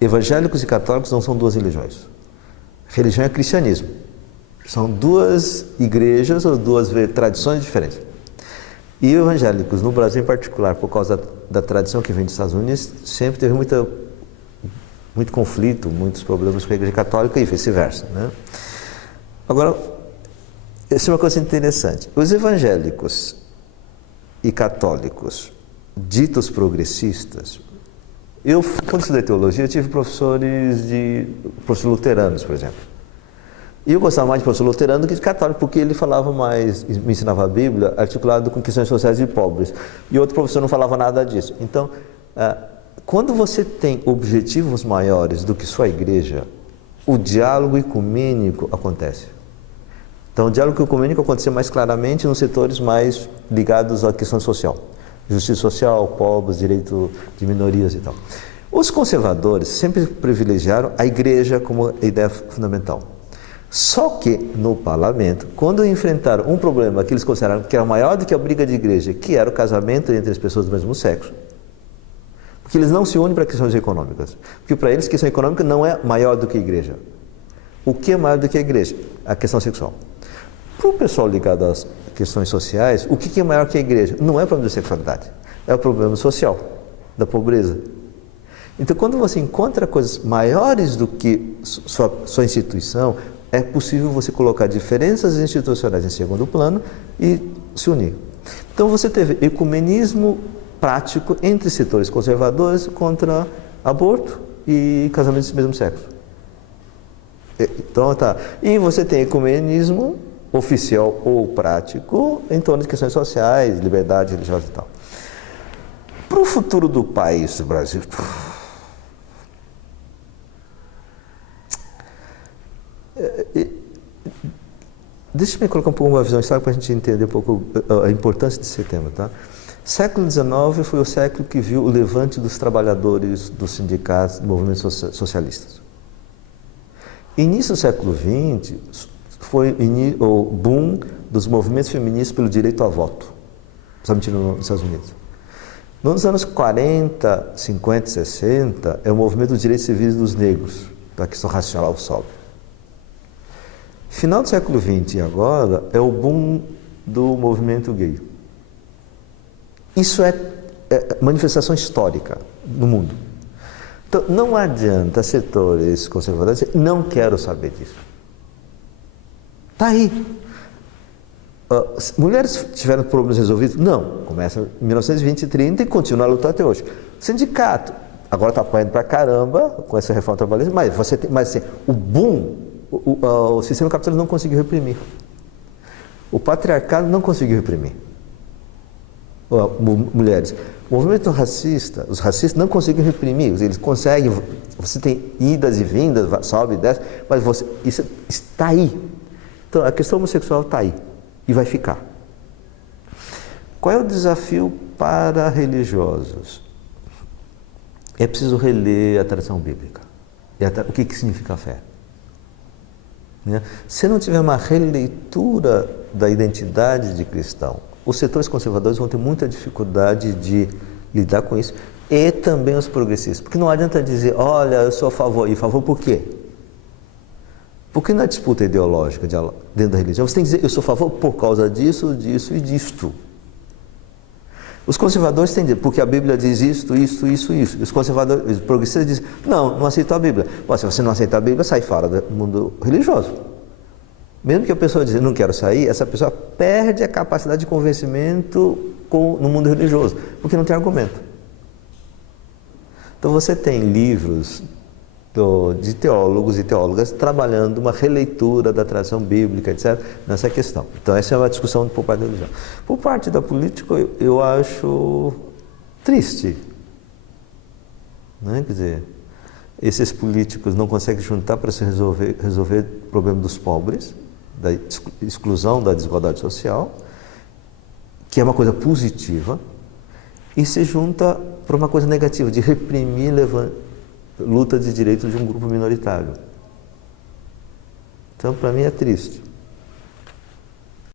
evangélicos e católicos não são duas religiões. Religião é cristianismo. São duas igrejas ou duas tradições diferentes. E evangélicos, no Brasil em particular, por causa da tradição que vem dos Estados Unidos, sempre teve muito conflito, muitos problemas com a igreja católica e vice-versa, né? Agora, essa é uma coisa interessante. Os evangélicos e católicos, ditos progressistas, quando estudei teologia, eu tive professores luteranos, por exemplo. E eu gostava mais de professor luterano do que de católico, porque ele falava mais, me ensinava a Bíblia, articulado com questões sociais de pobres. E outro professor não falava nada disso. Então, quando você tem objetivos maiores do que sua igreja, o diálogo ecumênico acontece. Então, o diálogo ecumênico acontece mais claramente nos setores mais ligados à questão social. Justiça social, povos, direito de minorias e tal. Os conservadores sempre privilegiaram a igreja como ideia fundamental. Só que no parlamento, quando enfrentaram um problema que eles consideraram que era maior do que a briga de igreja, que era o casamento entre as pessoas do mesmo sexo, porque eles não se unem para questões econômicas, porque para eles a questão econômica não é maior do que a igreja. O que é maior do que a igreja? A questão sexual. Para o pessoal ligado às questões sociais, o que é maior que a igreja? Não é o problema da sexualidade, é o problema social, da pobreza. Então, quando você encontra coisas maiores do que sua instituição, é possível você colocar diferenças institucionais em segundo plano e se unir. Então você teve ecumenismo prático entre setores conservadores contra aborto e casamentos do mesmo sexo. Então tá. E você tem ecumenismo oficial ou prático em torno de questões sociais, liberdade religiosa e tal. Para o futuro do país, do Brasil, deixa eu colocar um pouco uma visão histórica para a gente entender um pouco a importância desse tema, tá? Século XIX foi o século que viu o levante dos trabalhadores, dos sindicatos, dos movimentos socialistas. Início do século XX foi o boom dos movimentos feministas pelo direito ao voto, principalmente nos Estados Unidos. Nos anos 40, 50, 60, é o movimento dos direitos civis dos negros, da questão racial sobe. Final do século XX e agora é o boom do movimento gay. Isso é manifestação histórica no mundo. Então, não adianta setores conservadores dizer, não quero saber disso. Está aí. Mulheres tiveram problemas resolvidos? Não. Começa em 1920 e 30 e continua a lutar até hoje. Sindicato, agora está apanhando para caramba com essa reforma trabalhista, mas assim, o boom, o sistema capitalista não conseguiu reprimir. O patriarcado não conseguiu reprimir mulheres. O movimento racista, os racistas não conseguem reprimir, eles conseguem, você tem idas e vindas, sobe e desce, mas isso está aí. Então a questão homossexual está aí e vai ficar. Qual é o desafio para religiosos? É preciso reler a tradição bíblica. O que significa a fé? Se não tiver uma releitura da identidade de cristão, os setores conservadores vão ter muita dificuldade de lidar com isso, e também os progressistas, porque não adianta dizer, olha, eu sou a favor, e a favor por quê? Porque na disputa ideológica dentro da religião, você tem que dizer, eu sou a favor por causa disso, disso e disto. Os conservadores têm que dizer, porque a Bíblia diz isto, isso. Os conservadores, os progressistas dizem, não aceito a Bíblia. Bom, se você não aceita a Bíblia, sai fora do mundo religioso. Mesmo que a pessoa diga, não quero sair, essa pessoa perde a capacidade de convencimento no mundo religioso, porque não tem argumento. Então você tem livros de teólogos e teólogas trabalhando uma releitura da tradição bíblica, etc., nessa questão. Então essa é uma discussão por parte da religião. Por parte da política, eu acho triste. Quer dizer, esses políticos não conseguem juntar para se resolver o problema dos pobres, da exclusão, da desigualdade social, que é uma coisa positiva, e se junta para uma coisa negativa, de reprimir luta de direitos de um grupo minoritário. Então, para mim é triste.